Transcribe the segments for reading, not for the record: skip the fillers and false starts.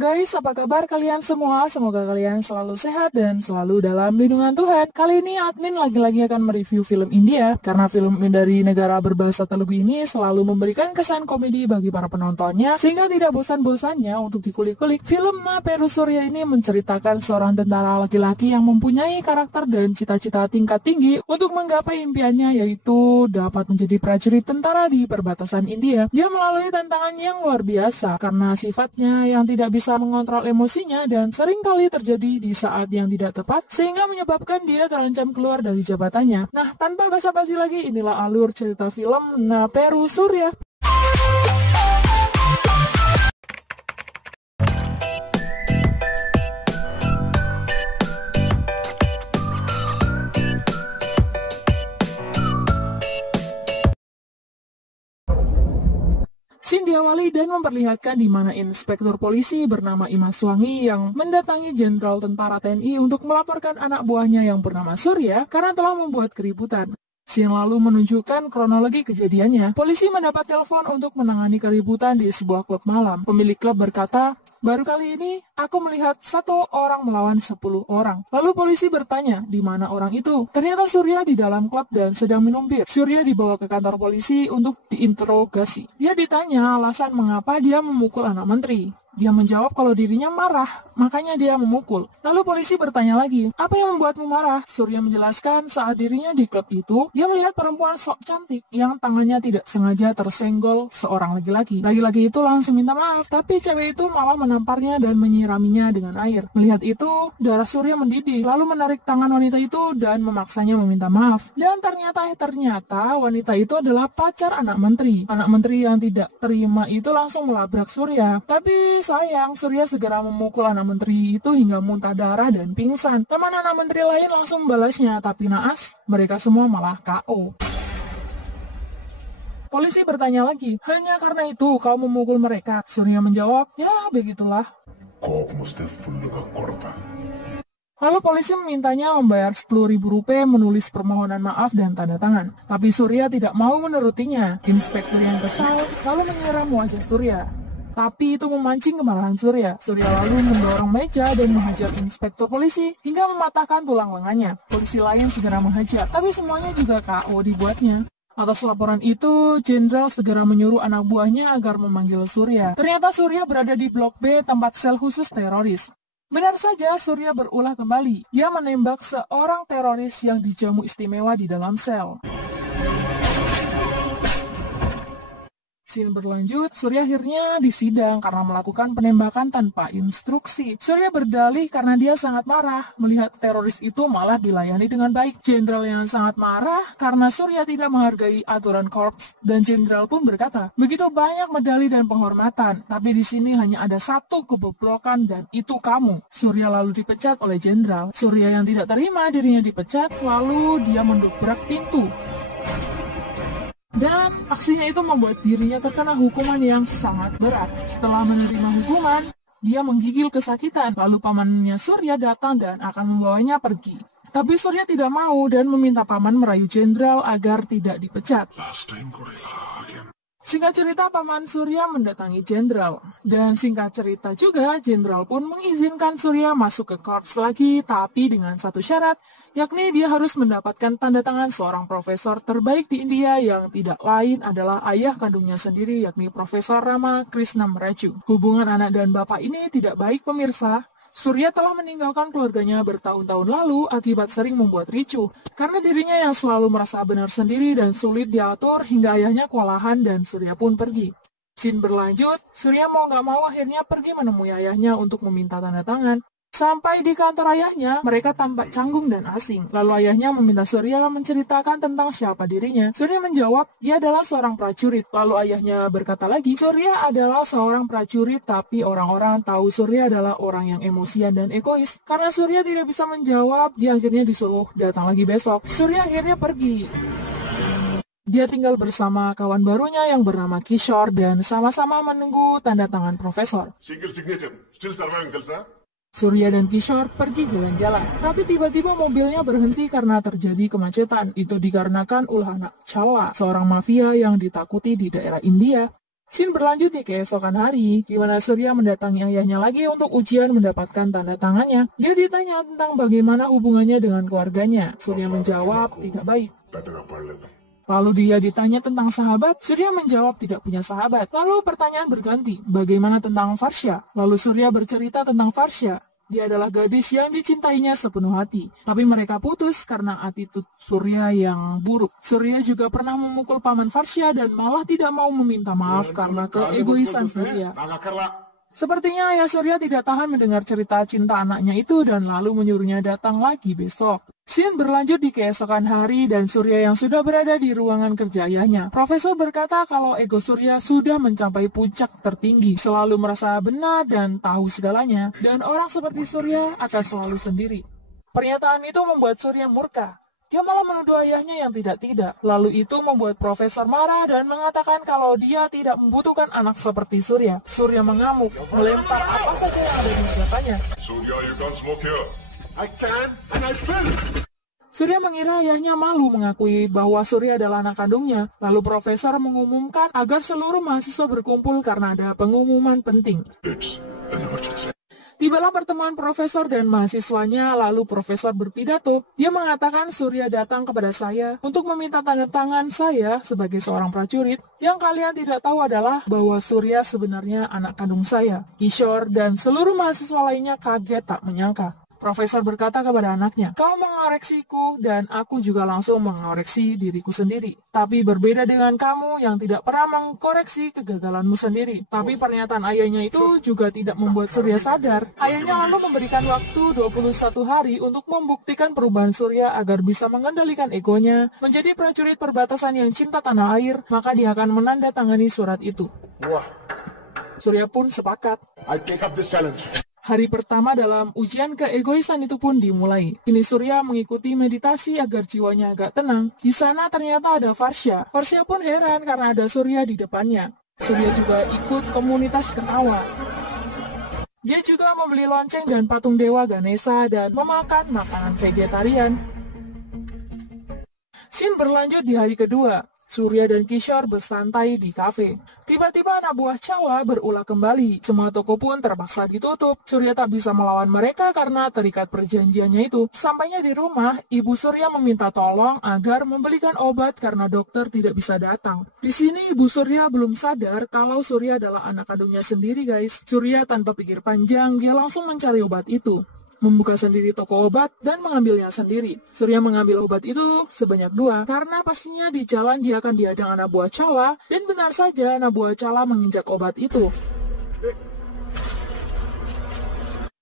guys, apa kabar kalian semua? Semoga kalian selalu sehat dan selalu dalam lindungan Tuhan. Kali ini admin lagi-lagi akan mereview film India, karena film dari negara berbahasa Telugu ini selalu memberikan kesan komedi bagi para penontonnya, sehingga tidak bosan-bosannya untuk dikulik-kulik. Film Na Peru Surya ini menceritakan seorang tentara laki-laki yang mempunyai karakter dan cita-cita tingkat tinggi untuk menggapai impiannya, yaitu dapat menjadi prajurit tentara di perbatasan India. Dia melalui tantangan yang luar biasa, karena sifatnya yang tidak bisa mengontrol emosinya dan seringkali terjadi di saat yang tidak tepat, sehingga menyebabkan dia terancam keluar dari jabatannya. Nah, tanpa basa-basi lagi, inilah alur cerita film Na Peru Surya. Scene diawali dan memperlihatkan di mana inspektur polisi bernama Imas Wangi yang mendatangi jenderal tentara TNI untuk melaporkan anak buahnya yang bernama Surya karena telah membuat keributan. Scene lalu menunjukkan kronologi kejadiannya. Polisi mendapat telepon untuk menangani keributan di sebuah klub malam. Pemilik klub berkata, "Baru kali ini aku melihat 1 orang melawan 10 orang. Lalu polisi bertanya, di mana orang itu? Ternyata Surya di dalam klub dan sedang minum bir. Surya dibawa ke kantor polisi untuk diinterogasi. Dia ditanya alasan mengapa dia memukul anak menteri. Dia menjawab kalau dirinya marah, makanya dia memukul. Lalu polisi bertanya lagi, apa yang membuatmu marah? Surya menjelaskan saat dirinya di klub itu, dia melihat perempuan sok cantik yang tangannya tidak sengaja tersenggol seorang laki-laki. Laki-laki itu langsung minta maaf, tapi cewek itu malah menamparnya dan menyiraminya dengan air. Melihat itu, darah Surya mendidih, lalu menarik tangan wanita itu dan memaksanya meminta maaf. Dan ternyata wanita itu adalah pacar anak menteri. Anak menteri yang tidak terima itu langsung melabrak Surya. Tapi sayang, Surya segera memukul anak menteri itu hingga muntah darah dan pingsan. Teman anak menteri lain langsung membalasnya, tapi naas, mereka semua malah KO. Polisi bertanya lagi, hanya karena itu kau memukul mereka? Surya menjawab, ya begitulah. Lalu polisi memintanya membayar Rp10.000 menulis permohonan maaf dan tanda tangan. Tapi Surya tidak mau menurutinya. Inspektur yang kesal lalu menyiram wajah Surya. Tapi itu memancing kemarahan Surya. Surya lalu mendorong meja dan menghajar inspektur polisi hingga mematahkan tulang lengannya. Polisi lain segera menghajar, tapi semuanya juga KO dibuatnya. Atas laporan itu, jenderal segera menyuruh anak buahnya agar memanggil Surya. Ternyata Surya berada di Blok B, tempat sel khusus teroris. Benar saja, Surya berulah kembali. Dia menembak seorang teroris yang dijamu istimewa di dalam sel. Scene berlanjut, Surya akhirnya disidang karena melakukan penembakan tanpa instruksi. Surya berdalih karena dia sangat marah melihat teroris itu malah dilayani dengan baik. Jenderal yang sangat marah karena Surya tidak menghargai aturan korps, dan jenderal pun berkata, begitu banyak medali dan penghormatan, tapi di sini hanya ada 1 kebobrokan dan itu kamu. Surya lalu dipecat oleh jenderal. Surya yang tidak terima dirinya dipecat, lalu dia mendobrak pintu. Dan aksinya itu membuat dirinya terkena hukuman yang sangat berat. Setelah menerima hukuman, dia menggigil kesakitan. Lalu pamannya Surya datang dan akan membawanya pergi. Tapi Surya tidak mau dan meminta paman merayu jenderal agar tidak dipecat. Singkat cerita, paman Surya mendatangi jenderal. Dan singkat cerita juga, jenderal pun mengizinkan Surya masuk ke korps lagi, tapi dengan satu syarat, yakni dia harus mendapatkan tanda tangan seorang profesor terbaik di India yang tidak lain adalah ayah kandungnya sendiri, yakni Profesor Rama Krishnamraju. Hubungan anak dan bapak ini tidak baik, pemirsa. Surya telah meninggalkan keluarganya bertahun-tahun lalu akibat sering membuat ricuh, karena dirinya yang selalu merasa benar sendiri dan sulit diatur hingga ayahnya kewalahan dan Surya pun pergi. Scene berlanjut, Surya mau gak mau akhirnya pergi menemui ayahnya untuk meminta tanda tangan. Sampai di kantor ayahnya, mereka tampak canggung dan asing. Lalu ayahnya meminta Surya menceritakan tentang siapa dirinya. Surya menjawab, dia adalah seorang prajurit. Lalu ayahnya berkata lagi, Surya adalah seorang prajurit, tapi orang-orang tahu Surya adalah orang yang emosian dan egois. Karena Surya tidak bisa menjawab, dia akhirnya disuruh datang lagi besok. Surya akhirnya pergi. Dia tinggal bersama kawan barunya yang bernama Kishore dan sama-sama menunggu tanda tangan profesor. Single signature, still surviving, Telsa? Surya dan Kishore pergi jalan-jalan, tapi tiba-tiba mobilnya berhenti karena terjadi kemacetan. Itu dikarenakan ulah anak Chala, seorang mafia yang ditakuti di daerah India. Scene berlanjut di keesokan hari, di mana Surya mendatangi ayahnya lagi untuk ujian mendapatkan tanda tangannya. Dia ditanya tentang bagaimana hubungannya dengan keluarganya. Surya menjawab tidak baik. Lalu dia ditanya tentang sahabat, Surya menjawab tidak punya sahabat. Lalu pertanyaan berganti, bagaimana tentang Farsha? Lalu Surya bercerita tentang Farsha. Dia adalah gadis yang dicintainya sepenuh hati. Tapi mereka putus karena attitude Surya yang buruk. Surya juga pernah memukul paman Farsha dan malah tidak mau meminta maaf karena keegoisan Surya. Sepertinya ayah Surya tidak tahan mendengar cerita cinta anaknya itu dan lalu menyuruhnya datang lagi besok. Scene berlanjut di keesokan hari dan Surya yang sudah berada di ruangan kerja ayahnya. Profesor berkata kalau ego Surya sudah mencapai puncak tertinggi, selalu merasa benar dan tahu segalanya, dan orang seperti Surya akan selalu sendiri. Pernyataan itu membuat Surya murka. Dia malah menuduh ayahnya yang tidak-tidak. Lalu itu membuat Profesor marah dan mengatakan kalau dia tidak membutuhkan anak seperti Surya. Surya mengamuk, melempar apa saja yang ada di hadapannya. Surya, you can't smoke here. I can and I will. Surya mengira ayahnya malu mengakui bahwa Surya adalah anak kandungnya. Lalu Profesor mengumumkan agar seluruh mahasiswa berkumpul karena ada pengumuman penting. It's an emergency. Tibalah pertemuan profesor dan mahasiswanya, lalu profesor berpidato. Dia mengatakan Surya datang kepada saya untuk meminta tanda tangan saya sebagai seorang prajurit. Yang kalian tidak tahu adalah bahwa Surya sebenarnya anak kandung saya. Kishore dan seluruh mahasiswa lainnya kaget tak menyangka. Profesor berkata kepada anaknya, kau mengoreksiku dan aku juga langsung mengoreksi diriku sendiri. Tapi berbeda dengan kamu yang tidak pernah mengkoreksi kegagalanmu sendiri. Tapi pernyataan ayahnya itu juga tidak membuat Surya sadar. Ayahnya lalu memberikan waktu 21 hari untuk membuktikan perubahan Surya agar bisa mengendalikan egonya, menjadi prajurit perbatasan yang cinta tanah air, maka dia akan menandatangani surat itu. Wah. Surya pun sepakat. I take up this challenge. Hari pertama dalam ujian keegoisan itu pun dimulai. Kini Surya mengikuti meditasi agar jiwanya agak tenang. Di sana ternyata ada Farsha. Farsha pun heran karena ada Surya di depannya. Surya juga ikut komunitas ketawa. Dia juga membeli lonceng dan patung dewa Ganesha dan memakan makanan vegetarian. Scene berlanjut di hari kedua. Surya dan Kishore bersantai di kafe. Tiba-tiba anak buah Chala berulah kembali. Semua toko pun terpaksa ditutup. Surya tak bisa melawan mereka karena terikat perjanjiannya itu. Sampainya di rumah, ibu Surya meminta tolong agar membelikan obat karena dokter tidak bisa datang. Di sini ibu Surya belum sadar kalau Surya adalah anak kandungnya sendiri, guys. Surya tanpa pikir panjang, dia langsung mencari obat itu. Membuka sendiri toko obat dan mengambilnya sendiri. Surya mengambil obat itu sebanyak 2, karena pastinya di jalan dia akan dihadang anak buah Chala, dan benar saja anak buah Chala menginjak obat itu.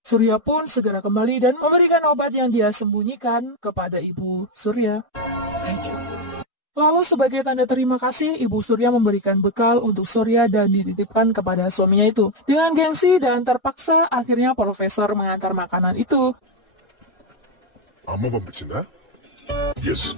Surya pun segera kembali dan memberikan obat yang dia sembunyikan kepada ibu Surya. Thank you. Lalu sebagai tanda terima kasih, ibu Surya memberikan bekal untuk Surya dan dititipkan kepada suaminya itu. Dengan gengsi dan terpaksa, akhirnya profesor mengantar makanan itu. Amma పంపించిందా? Yes.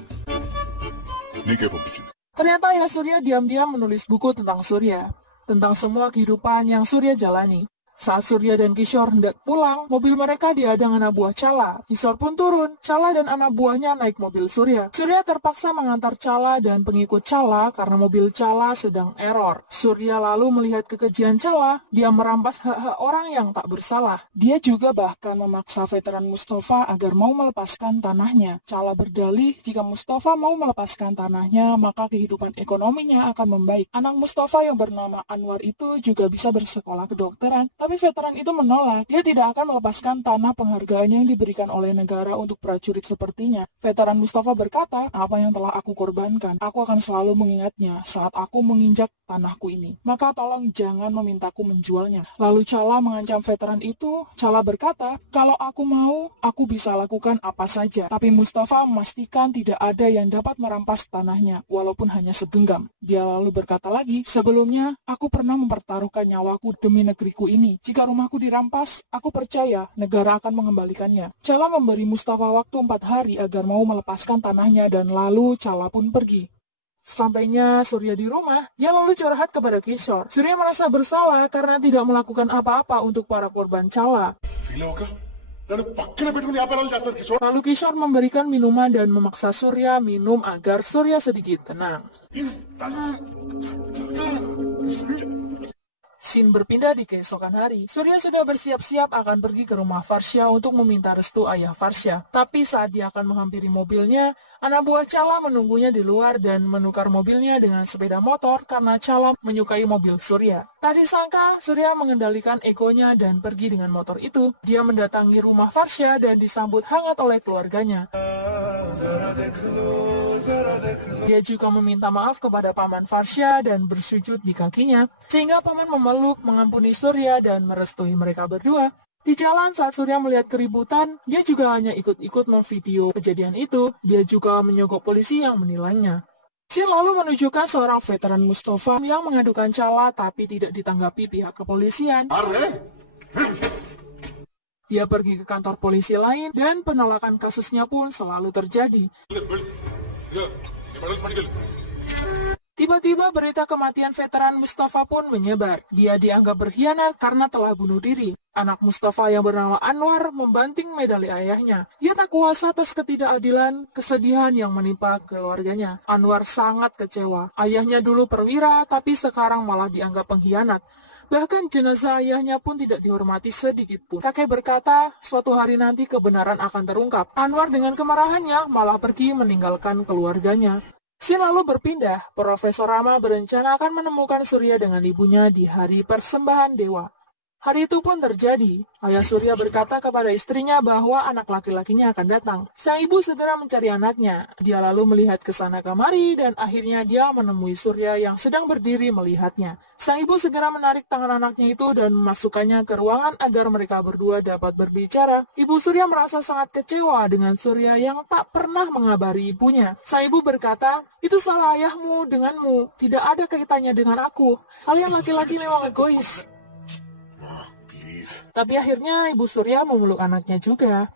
నీకే పంపించింది. Ternyata ayah Surya diam-diam menulis buku tentang Surya. Tentang semua kehidupan yang Surya jalani. Saat Surya dan Kishore hendak pulang, mobil mereka dihadang anak buah Chala. Kishore pun turun. Chala dan anak buahnya naik mobil Surya. Surya terpaksa mengantar Chala dan pengikut Chala karena mobil Chala sedang error. Surya lalu melihat kekejian Chala. Dia merampas hak-hak orang yang tak bersalah. Dia juga bahkan memaksa veteran Mustafa agar mau melepaskan tanahnya. Chala berdalih jika Mustafa mau melepaskan tanahnya, maka kehidupan ekonominya akan membaik. Anak Mustafa yang bernama Anwar itu juga bisa bersekolah kedokteran. Tapi veteran itu menolak. Dia tidak akan melepaskan tanah penghargaannya yang diberikan oleh negara untuk prajurit sepertinya. Veteran Mustafa berkata, apa yang telah aku korbankan, aku akan selalu mengingatnya saat aku menginjak tanahku ini. Maka tolong jangan memintaku menjualnya. Lalu Chala mengancam veteran itu. Chala berkata, kalau aku mau, aku bisa lakukan apa saja. Tapi Mustafa memastikan tidak ada yang dapat merampas tanahnya, walaupun hanya segenggam. Dia lalu berkata lagi, sebelumnya, aku pernah mempertaruhkan nyawaku demi negeriku ini. Jika rumahku dirampas, aku percaya negara akan mengembalikannya. Chala memberi Mustafa waktu 4 hari agar mau melepaskan tanahnya dan lalu Chala pun pergi. Sampainya Surya di rumah, dia lalu curhat kepada Kishore. Surya merasa bersalah karena tidak melakukan apa-apa untuk para korban Chala. Lalu Kishore memberikan minuman dan memaksa Surya minum agar Surya sedikit tenang. Scene berpindah di keesokan hari. Surya sudah bersiap-siap akan pergi ke rumah Farsha untuk meminta restu ayah Farsha. Tapi saat dia akan menghampiri mobilnya, anak buah Chala menunggunya di luar dan menukar mobilnya dengan sepeda motor karena Chala menyukai mobil Surya. Tak disangka, Surya mengendalikan egonya dan pergi dengan motor itu. Dia mendatangi rumah Farsha dan disambut hangat oleh keluarganya. Dia juga meminta maaf kepada paman Farsha dan bersujud di kakinya, sehingga paman memeluk, mengampuni Surya dan merestui mereka berdua. Di jalan saat Surya melihat keributan, dia juga hanya ikut-ikut memvideo kejadian itu. Dia juga menyogok polisi yang menilainya. Scene lalu menunjukkan seorang veteran Mustafa yang mengadukan Chala tapi tidak ditanggapi pihak kepolisian. Dia pergi ke kantor polisi lain dan penolakan kasusnya pun selalu terjadi. Tiba-tiba berita kematian veteran Mustafa pun menyebar. Dia dianggap berkhianat karena telah bunuh diri. Anak Mustafa yang bernama Anwar membanting medali ayahnya. Dia tak kuasa atas ketidakadilan, kesedihan yang menimpa keluarganya. Anwar sangat kecewa. Ayahnya dulu perwira, tapi sekarang malah dianggap pengkhianat. Bahkan jenazah ayahnya pun tidak dihormati sedikit pun. Kakek berkata, suatu hari nanti kebenaran akan terungkap. Anwar dengan kemarahannya malah pergi meninggalkan keluarganya. Scene lalu berpindah. Profesor Rama berencana akan menemukan Surya dengan ibunya di hari persembahan dewa. Hari itu pun terjadi. Ayah Surya berkata kepada istrinya bahwa anak laki-lakinya akan datang. Sang ibu segera mencari anaknya. Dia lalu melihat ke sana kemari dan akhirnya dia menemui Surya yang sedang berdiri melihatnya. Sang ibu segera menarik tangan anaknya itu dan memasukkannya ke ruangan agar mereka berdua dapat berbicara. Ibu Surya merasa sangat kecewa dengan Surya yang tak pernah mengabari ibunya. Sang ibu berkata, itu salah ayahmu denganmu. Tidak ada kaitannya dengan aku. Kalian laki-laki memang egois. Tapi akhirnya Ibu Surya memeluk anaknya juga.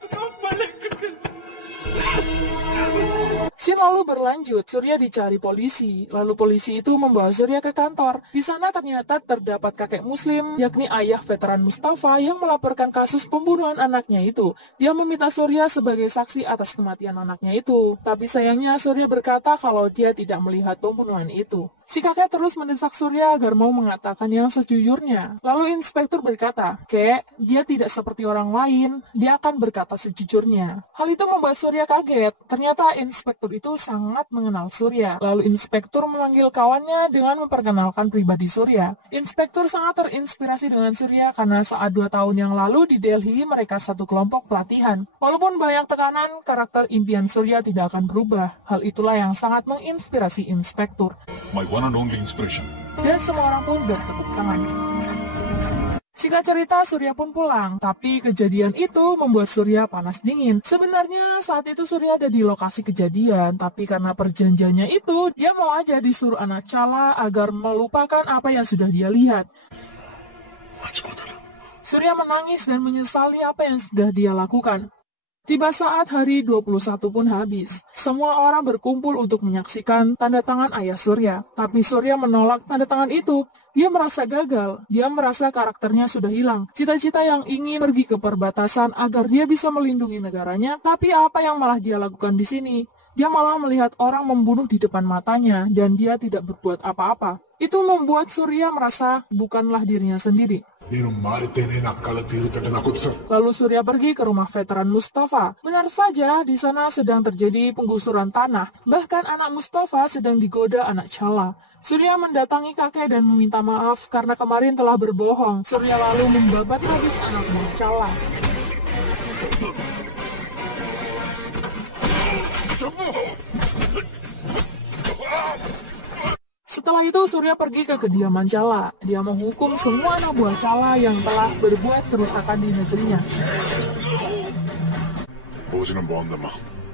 Scene lalu berlanjut, Surya dicari polisi. Lalu polisi itu membawa Surya ke kantor. Di sana ternyata terdapat kakek muslim, yakni ayah veteran Mustafa yang melaporkan kasus pembunuhan anaknya itu. Dia meminta Surya sebagai saksi atas kematian anaknya itu. Tapi sayangnya Surya berkata kalau dia tidak melihat pembunuhan itu. Si kakek terus mendesak Surya agar mau mengatakan yang sejujurnya. Lalu inspektur berkata, "Kek, dia tidak seperti orang lain, dia akan berkata sejujurnya." Hal itu membuat Surya kaget. Ternyata inspektur itu sangat mengenal Surya. Lalu inspektur memanggil kawannya dengan memperkenalkan pribadi Surya. Inspektur sangat terinspirasi dengan Surya karena saat 2 tahun yang lalu di Delhi mereka satu kelompok pelatihan. Walaupun banyak tekanan, karakter impian Surya tidak akan berubah. Hal itulah yang sangat menginspirasi inspektur. My one and only inspiration. Dan semua orang pun bertepuk tangan. Singkat cerita, Surya pun pulang. Tapi kejadian itu membuat Surya panas dingin. Sebenarnya saat itu Surya ada di lokasi kejadian. Tapi karena perjanjiannya itu, dia mau aja disuruh anak Chala agar melupakan apa yang sudah dia lihat. Surya menangis dan menyesali apa yang sudah dia lakukan. Tiba saat hari 21 pun habis. Semua orang berkumpul untuk menyaksikan tanda tangan ayah Surya. Tapi Surya menolak tanda tangan itu. Dia merasa gagal. Dia merasa karakternya sudah hilang. Cita-cita yang ingin pergi ke perbatasan agar dia bisa melindungi negaranya. Tapi apa yang malah dia lakukan di sini? Dia malah melihat orang membunuh di depan matanya dan dia tidak berbuat apa-apa. Itu membuat Surya merasa bukanlah dirinya sendiri. Lalu Surya pergi ke rumah veteran Mustafa. Benar saja, di sana sedang terjadi penggusuran tanah. Bahkan anak Mustafa sedang digoda anak Chala. Surya mendatangi kakek dan meminta maaf karena kemarin telah berbohong. Surya lalu membabat habis anak buah Chala. Setelah itu Surya pergi ke kediaman Chala. Dia menghukum semua anak buah Chala yang telah berbuat kerusakan di negerinya.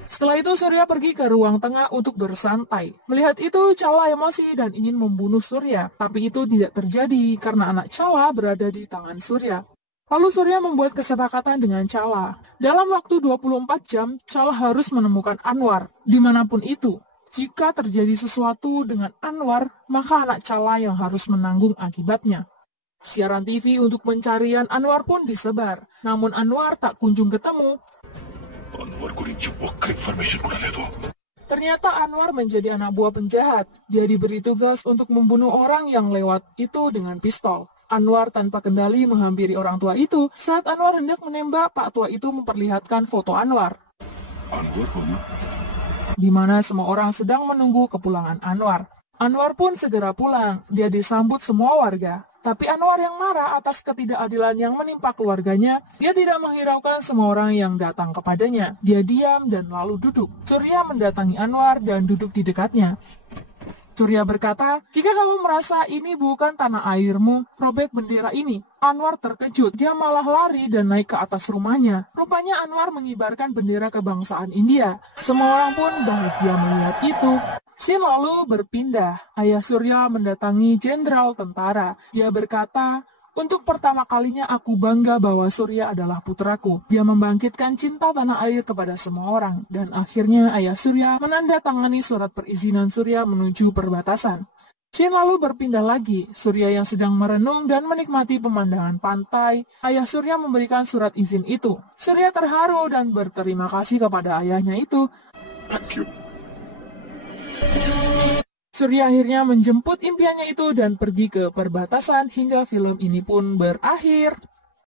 Setelah itu Surya pergi ke ruang tengah untuk bersantai. Melihat itu Chala emosi dan ingin membunuh Surya. Tapi itu tidak terjadi karena anak Chala berada di tangan Surya. Lalu Surya membuat kesepakatan dengan Chala. Dalam waktu 24 jam, Chala harus menemukan Anwar dimanapun itu. Jika terjadi sesuatu dengan Anwar, maka anak Chala yang harus menanggung akibatnya. Siaran TV untuk pencarian Anwar pun disebar. Namun Anwar tak kunjung ketemu. Ternyata Anwar menjadi anak buah penjahat. Dia diberi tugas untuk membunuh orang yang lewat itu dengan pistol. Anwar tanpa kendali menghampiri orang tua itu. Saat Anwar hendak menembak, Pak tua itu memperlihatkan foto Anwar, di mana semua orang sedang menunggu kepulangan Anwar. Anwar pun segera pulang. Dia disambut semua warga. Tapi Anwar yang marah atas ketidakadilan yang menimpa keluarganya, dia tidak menghiraukan semua orang yang datang kepadanya. Dia diam dan lalu duduk. Surya mendatangi Anwar dan duduk di dekatnya. Surya berkata, "Jika kamu merasa ini bukan tanah airmu, robek bendera ini." Anwar terkejut. Dia malah lari dan naik ke atas rumahnya. Rupanya Anwar mengibarkan bendera kebangsaan India. Semua orang pun bahagia melihat itu. Scene lalu berpindah. Ayah Surya mendatangi jenderal tentara. Dia berkata, "Untuk pertama kalinya aku bangga bahwa Surya adalah putraku. Dia membangkitkan cinta tanah air kepada semua orang." Dan akhirnya ayah Surya menandatangani surat perizinan Surya menuju perbatasan. Scene lalu berpindah lagi. Surya yang sedang merenung dan menikmati pemandangan pantai. Ayah Surya memberikan surat izin itu. Surya terharu dan berterima kasih kepada ayahnya itu. Thank you. Surya akhirnya menjemput impiannya itu dan pergi ke perbatasan hingga film ini pun berakhir.